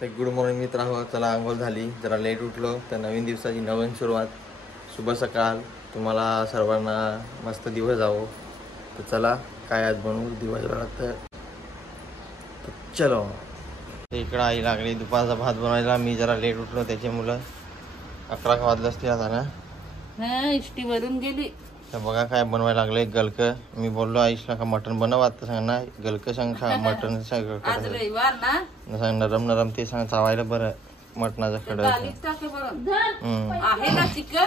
तर good morning मित्र हो. चला अंघोळ झाली, जरा लेट उठलो तर नवीन दिवसाची नवीन सुरुवात. शुभ सकाळ तुम्हाला सर्वांना, मस्त दिवस जावो. तर चला काय आज बनवू दिवसभरात, तर चलो. इकडं आई लागली दुपारचा भात बनवायला. मी जरा लेट उठलो त्याच्यामुळं 11 वाजले असतील आता ना. इष्टी वरून गेली. तर बघा काय बनवायला लागले. गलक. मी बोललो आईशला का मटण बनव, आता सांग ना गलक सांग खा मटण आज रविवार ना, सांग नरम नरम ते सांग चावायला बरं मटणाचं कडं आहे का चिकन.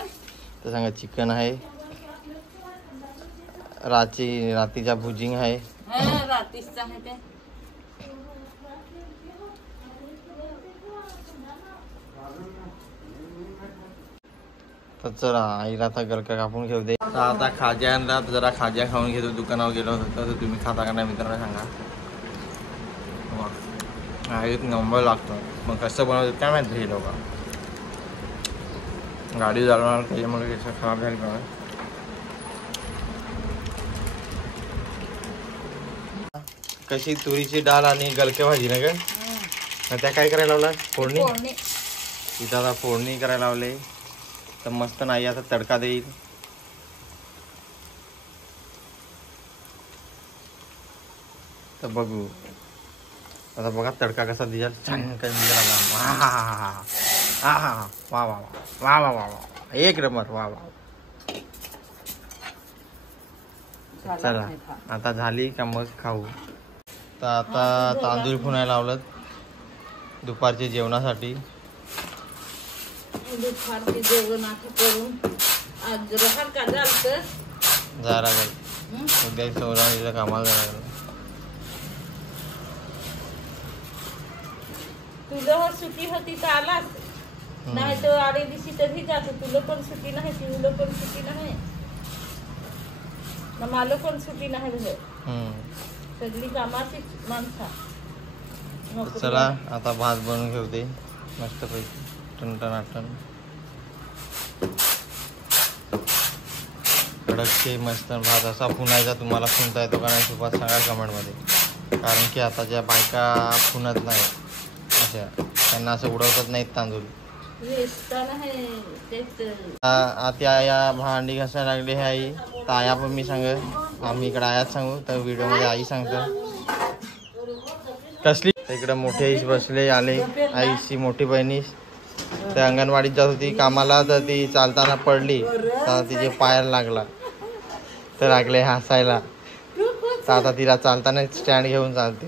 तर सांगा चिकन आहे, रातीच्या भुजिंग आहे. रात्रीच आहे ते. तर चला आईला आता गलका कापून घेऊ दे. तर आता खाज्या आणला, जरा खाज्या खाऊन घेतो. दुकानावर गेलो होतो तर तुम्ही खाता का नाही मित्रांनो सांगा. एक नंबर लागतो. मग कसं बनवतात काय माहिती हे लोक. गाडी चालवणार त्याच्यामुळे कसं खराब झाली का. कशी तुरीची डाळ आणि गलके भाजी ना ग. त्या काय करायला लावला फोडणी. इथं आता फोडणी करायला लावले तर मस्त नाही. आता तडका देईल. तर बघू आता बघा तडका कसा दिला. छान काय वा वा वा वा वा वा वा एक नंबर वा वा. चला आता झाली का मग खाऊ. तर आता तांदूळ फुनायला लावलं दुपारच्या जेवणासाठी. दुपारची जेवण आता करून आज राहणार का झालं जायला लागेल. उद्या सौराणीला कामाला जायला लागेल. तुला सुट्टी होती तर आलास, नाही तर आडे दिवशी तरी जातो. तुला पण सुट्टी नाही, तुला पण सुट्टी नाही, मला पण सुट्टी नाही. म्हणजे सगळी कामाचीच माणसा. चला आता भात बनवून घेऊ दे मस्त पैकी टनटनाटन कडकचे मस्त भात. असा फुनायचा. तुम्हाला फुनता येतो का नाही सुपात सांगा कमेंटमध्ये. कारण की आता ज्या बायका फुनत नाही अशा, त्यांना असं उडवतात नाहीत तांदूळ. आता या भांडी घासायला लागली हे आई. तर आया पण मी सांग, आम्ही इकडे आयाच सांगू तर व्हिडिओमध्ये आई सांगतो कसली. इकडे मोठी आईश बसले आले. आईची मोठी बहिणीस ते अंगणवाडीत जात होती कामाला, तर ती चालताना पडली तर तिचे पायाला लागला तर लागले हसायला. तर आता तिला चालताना स्टँड घेऊन चालते.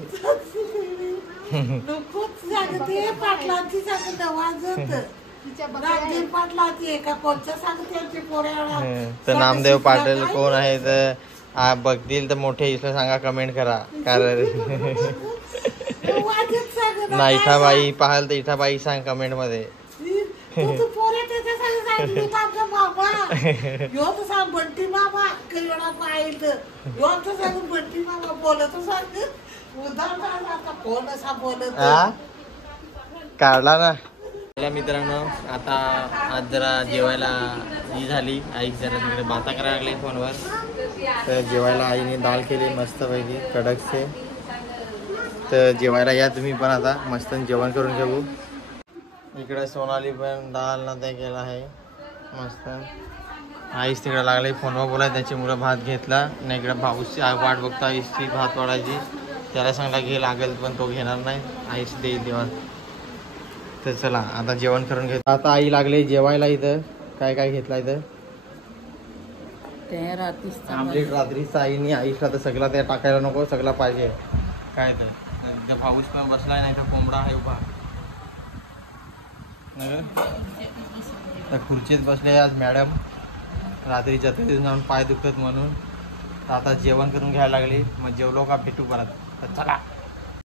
तर नामदेव पाटील कोण आहे तर बघतील तर मोठे इसला सांगा कमेंट करा. कारण ना इठाबाई पाहाल तर इठाबाई सांग कमेंट मध्ये. काढला ना. मित्रांनो आता आज जरा जेवायला ही झाली. आई जरा तिकडे बाता करायला लागली फोनवर. तर जेवायला आईने दाल केली मस्त पैकी कडकचे. तर जेवायला या तुम्ही पण आता मस्त जेवण करून घेऊ. इकडे सोनाली पण दाल ना ते केला आहे मस्त. आईस तिकडे लागली फोनवर बोलाय, त्याची मुलं भात घेतला. आणि इकडे भाऊची वाट बघता आईसची भात वाढायची. त्याला सांगला घे लागेल पण तो घेणार नाही. आईस देईल तेव्हा. तर चला आता जेवण करून घेतो. आता आई लागले जेवायला. इथं काय काय घेतला इथं आमलेट रात्रीचा. आईने आईसला तर सगळा त्या टाकायला नको, सगळा पाहिजे काय तर. भाऊस पण बसलाय नाही तर कोंबडा आहे उभा. तर खुर्चीत बसले आज मॅडम. रात्रीच्या तरी जाऊन पाय दुखत म्हणून. तर आता जेवण करून घ्यायला लागली. मग जेवलो का भेटू परत. तर चला.